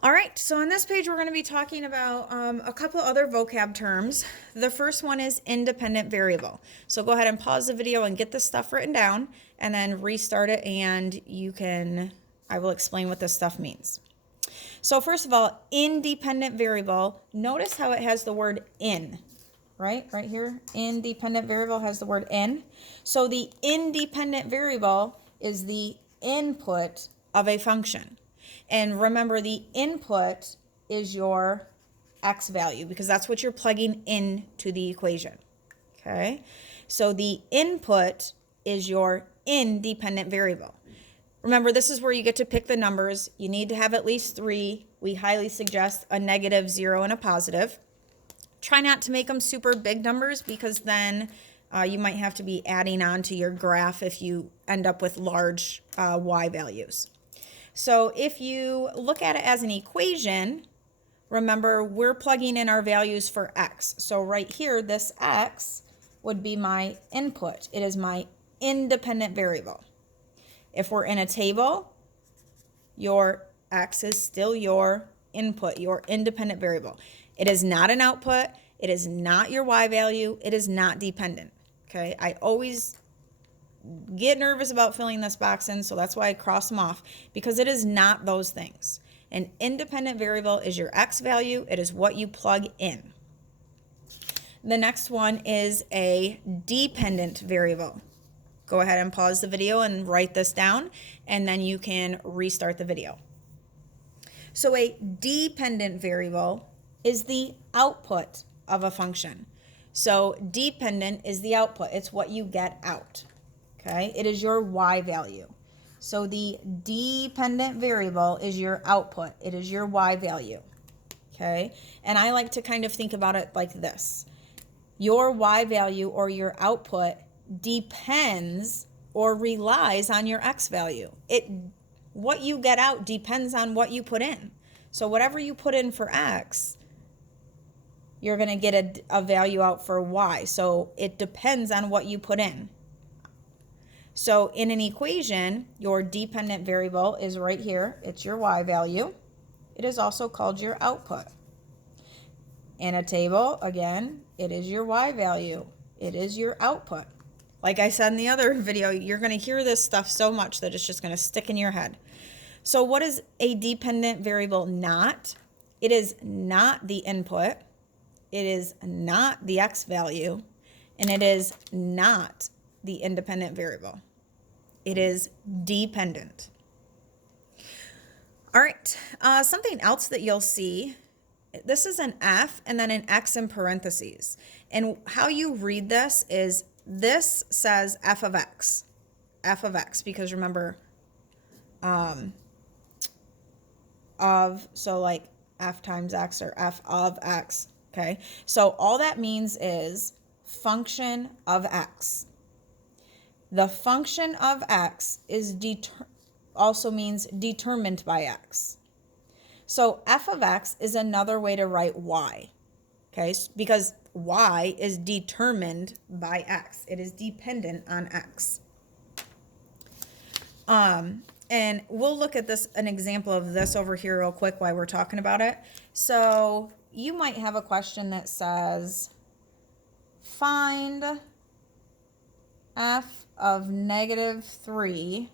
All right, so on this page, we're going to be talking about a couple other vocab terms. The first one is independent variable. So go ahead and pause the video and get this stuff written down and then restart it, and I will explain what this stuff means. So first of all, independent variable, notice how it has the word in, right? Right here, independent variable has the word in. So the independent variable is the input of a function. And remember, the input is your x value because that's what you're plugging into the equation. Okay? So the input is your independent variable. Remember, this is where you get to pick the numbers. You need to have at least 3. We highly suggest a negative, 0, and a positive. Try not to make them super big numbers because then you might have to be adding on to your graph if you end up with large y values. So if you look at it as an equation, remember we're plugging in our values for x. So right here, this x would be my input. It is my independent variable. If we're in a table, your x is still your input, your independent variable. It is not an output. It is not your y value. It is not dependent. Okay, I always get nervous about filling this box in, so that's why I cross them off, because it is not those things. An independent variable is your x value. It is what you plug in. The next one is a dependent variable. Go ahead and pause the video and write this down, and then you can restart the video. So a dependent variable is the output of a function. So dependent is the output. It's what you get out. Okay, it is your y value. So the dependent variable is your output. It is your y value. Okay, and I like to kind of think about it like this. Your y value or your output depends or relies on your x value. What you get out depends on what you put in. So whatever you put in for x, you're going to get a value out for y. So it depends on what you put in. So in an equation, your dependent variable is right here. It's your y value. It is also called your output. In a table, again, it is your y value. It is your output. Like I said in the other video, you're going to hear this stuff so much that it's just going to stick in your head. So what is a dependent variable not? It is not the input. It is not the x value. And it is not the independent variable. It is dependent. All right, something else that you'll see, this is an F and then an X in parentheses. And how you read this is, this says F of X, because remember, so like F times X or F of X, okay? So all that means is function of X. The function of x is also means determined by x. So f of x is another way to write y, okay? Because y is determined by x. It is dependent on x. And we'll look at an example of this over here real quick while we're talking about it. So you might have a question that says, find f of negative 3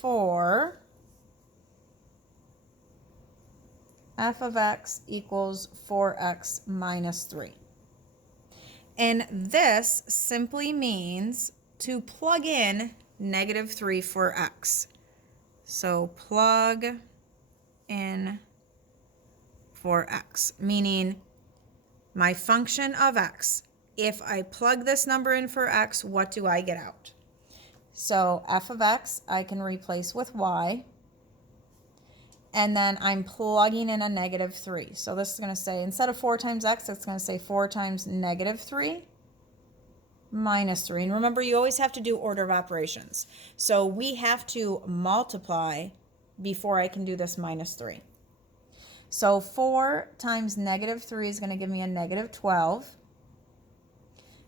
for f of x equals 4x minus 3. And this simply means to plug in negative 3 for x. So plug in for x, meaning my function of x. If I plug this number in for x, what do I get out? So f of x I can replace with y. And then I'm plugging in a negative 3. So this is going to say, instead of 4 times x, it's going to say 4 times negative 3 minus 3. And remember, you always have to do order of operations. So we have to multiply before I can do this minus 3. So 4 times negative 3 is going to give me a negative 12.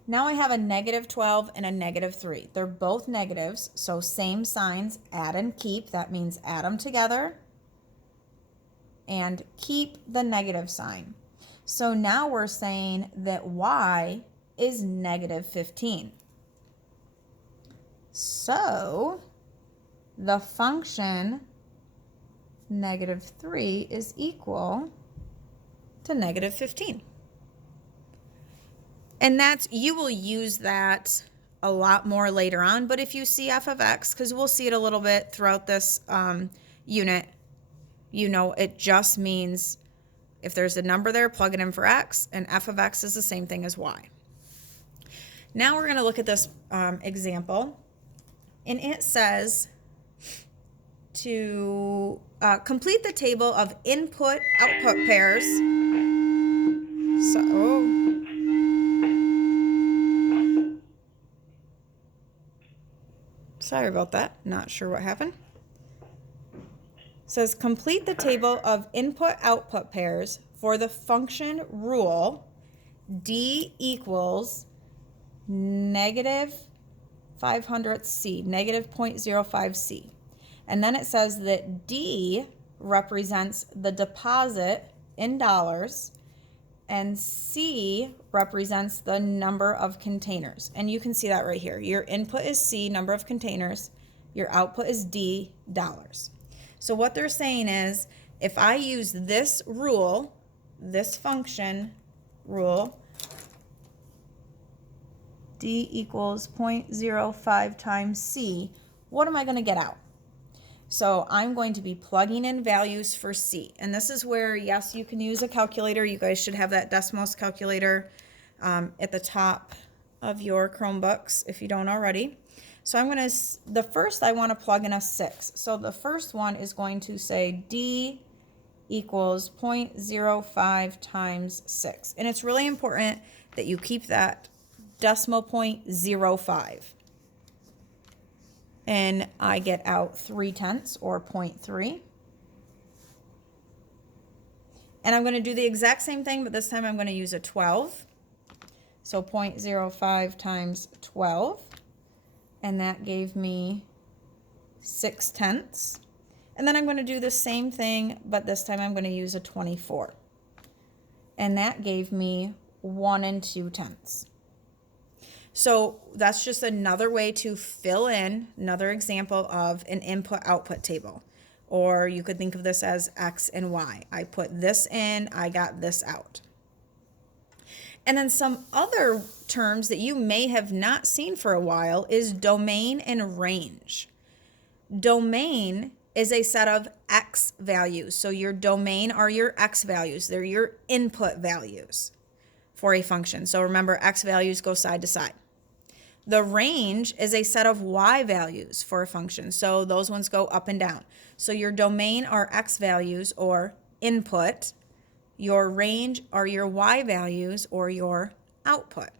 Now I have a negative 12 and a negative 3. They're both negatives, so same signs, add and keep. That means add them together and keep the negative sign. So now we're saying that y is negative 15. So the function negative 3 is equal to negative 15. And that's, you will use that a lot more later on, but if you see f of x, because we'll see it a little bit throughout this unit, you know, it just means if there's a number there, plug it in for x, and f of x is the same thing as y. Now we're going to look at this example, and it says to complete the table of input-output pairs. Sorry about that. Not sure what happened. It says complete the table of input-output pairs for the function rule d equals negative 500c, negative 0.05c. And then it says that D represents the deposit in dollars and C represents the number of containers. And you can see that right here. Your input is C, number of containers. Your output is D, dollars. So what they're saying is if I use this rule, this function rule, D equals 0.05 times C, what am I going to get out? So I'm going to be plugging in values for C. And this is where, yes, you can use a calculator. You guys should have that Desmos calculator at the top of your Chromebooks if you don't already. So I'm going to, the first I want to plug in a 6. So the first one is going to say D equals 0.05 times 6. And it's really important that you keep that decimal point 0.05. And I get out 3/10 or 0.3. And I'm going to do the exact same thing, but this time I'm going to use a 12. So 0.05 times 12. And that gave me 6/10. And then I'm going to do the same thing, but this time I'm going to use a 24. And that gave me 1 2/10. So that's just another way to fill in, another example of an input-output table. Or you could think of this as X and Y. I put this in, I got this out. And then some other terms that you may have not seen for a while is domain and range. Domain is a set of X values. So your domain are your X values. They're your input values for a function. So remember, X values go side to side. The range is a set of Y values for a function. So those ones go up and down. So your domain are X values or input. Your range are your Y values or your output.